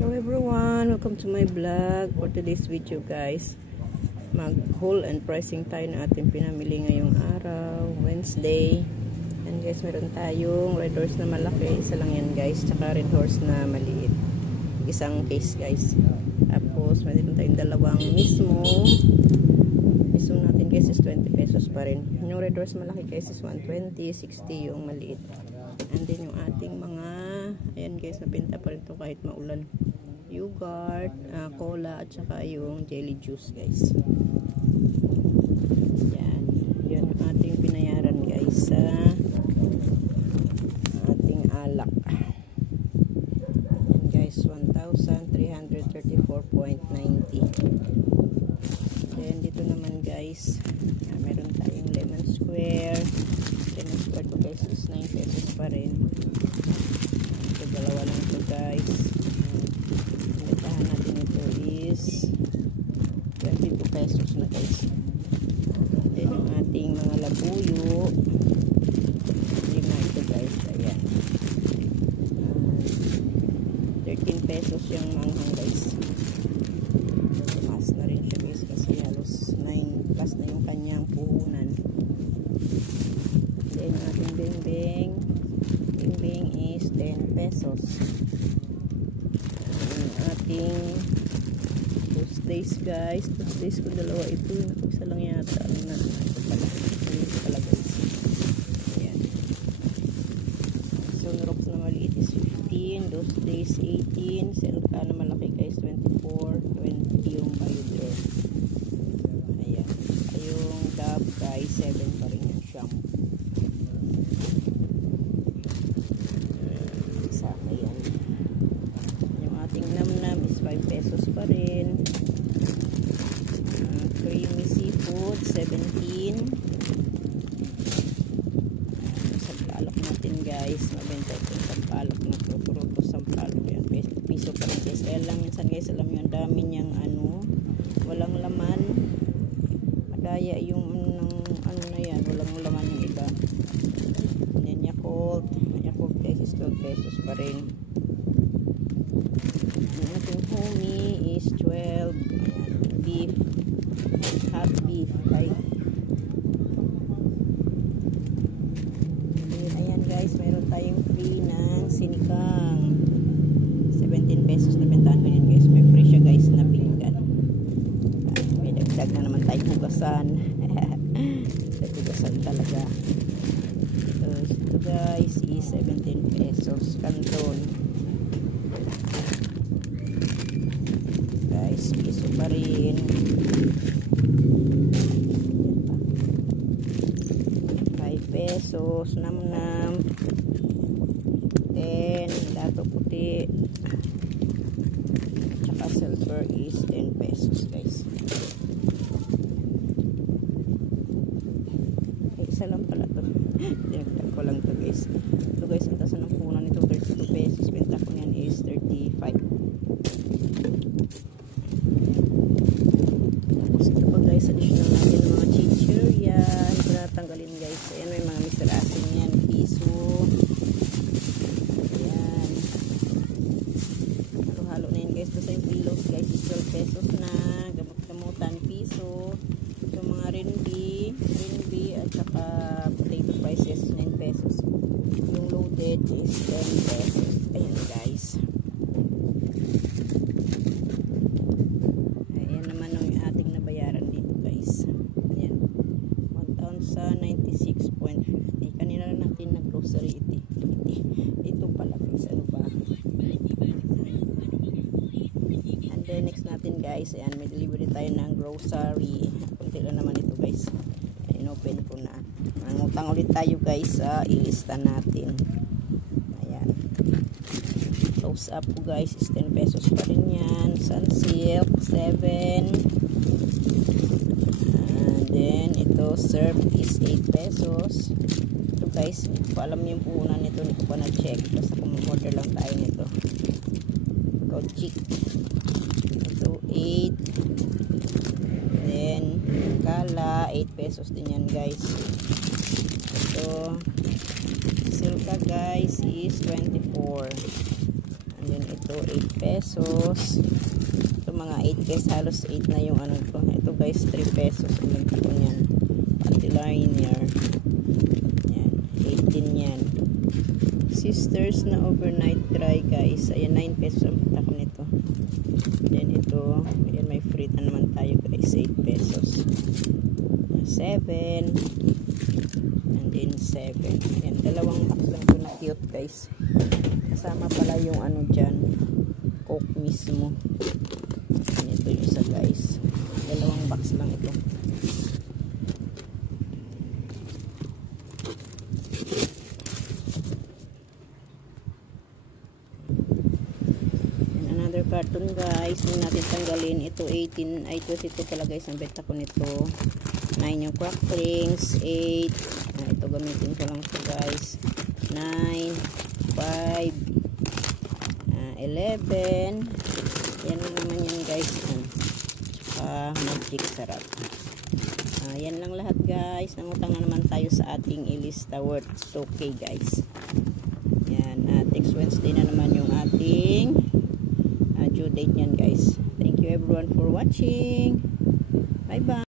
Hello everyone, welcome to my vlog. For today's video guys, mag-haul and pricing tayo na ating pinamili ngayong araw, Wednesday. And guys, meron tayong red horse na malaki, isa lang yan guys, tsaka red horse na maliit, isang case guys. Tapos meron tayong dalawang mismo natin guys is 20 pesos pa rin. Yung red horse malaki guys is 120, 60 yung maliit. And then yung ating mga, ayan guys, napinta pa rin to kahit maulan. Yogurt, cola, at saka yung jelly juice guys. Yan. Yan yung ating pinayaran guys sa ating alak. Yan guys, 1,334.90. Then dito naman guys, meron tayong lemon square. Lemon square to guys is 9 pesos pa rin. Ito, dalawa lang ito guys. Nagtahan natin ito is 22 pesos na guys. Then yung ating mga labuyo, lima ito guys. Ayan, 13 pesos yung manghang guys. Tumaas na rin siya guys kasi halos 9 plus na yung kanyang puhunan. Then yung ating bing-bing is 10 pesos. Yung ating Tuesdays guys, Tuesdays ko dalawa ito, isa lang yata na ito pala guys. Ayan, sunrock na maliit is 15, Tuesdays 18, Selka na malaki guys 24, 20 yung Bioder. Ayan, yung Dove guys 7 pa rin yung shampoo. Saka yan. Yung ating namnam is 5 pesos pa rin. Creamy seafood 17. Sampalok natin guys, mabenta itong sampalok na to, puro to sampalok yan, piso pa rin guys. Kaya lang minsan guys, alam nyo ang dami niyang walang laman, madaya yung na yan, walang laman yung iba. And then Yakult guys is 12 pesos pa rin. Yung ating homie is 12. Beef, hot beef right. Ayan guys, meron tayong free ng sinigang 17 pesos na bentahan ko yun guys. May free siya guys na pinggan. May dagdag na naman tayong hugasan. Hugasan talaga. So ito guys is 17 pesos kanton guys, piso pa rin. 5 pesos namnam. Then dato puti tsaka silver is 10 pesos guys. Isa lang pala to. Dinagdag ko lang to guys. Ito guys, ang tasa ng punan nito 32 pesos. Benta ko yan is 35. Tapos ito pa guys, additional natin mga chichirya. Ito na tanggalin guys. Ayan, may mga Mr. Asin yan. Piso. Ayan. Halo-halo na yan guys. Tapos yung pillows guys is 12 pesos na. Gamot-gamutan piso. Yung mga rinbi at saka potato prices 9 pesos. Yung loaded is 10 pesos. Ayan guys. Ayan naman yung ating nabayaran dito guys. Ayan, 1,096.50. Kanina lang natin na grocery ito pala guys. Ano ba? And then next natin guys, ayan, may delivery tayo ng grocery. Kunti lang naman ito guys. Open ko na. Mangutang ulit tayo guys sa ilista natin. Ayan. Close up po guys is 10 pesos pa rin yan. Sunsilk 7. And then ito surf is 8 pesos. Ito guys, hindi ko alam yung puhunan nito, hindi ko pa na-check. Basta kung order lang tayo nito. Kochik. Ito 8. Then Kala 8 pesos din yan guys. Ito Silka guys is 24. And then ito ito 8 pesos. Ito mga 8 guys, halos 8 na yung ano ko. Ito guys 3 pesos ang nagtipon yan. Pantiliner yan, 18 yan. Sisters na overnight dry guys, ayan 9 pesos ang takam nito. Then ito, ayan may free na naman tayo guys, 8 pesos. 7 and then 7. Ayan, dalawang box lang ito na cute guys. Kasama pala yung ano dyan, Coke mismo. Ayan, ito yung isa guys. Dalawang box lang ito. And another carton guys, yung natin tanggalin. Ito 18, ay 22 pala guys ang benta ko nito. 9 yung cracklings, 8. Ito gamitin ko lang ito guys. 9, 5, 11. Yan naman yan guys. Tsaka magic sarap. Yan lang lahat guys. Nangutang na naman tayo sa ating ilista worth 2K guys. Yan. Next Wednesday na naman yung ating due date yan guys. Thank you everyone for watching. Bye bye.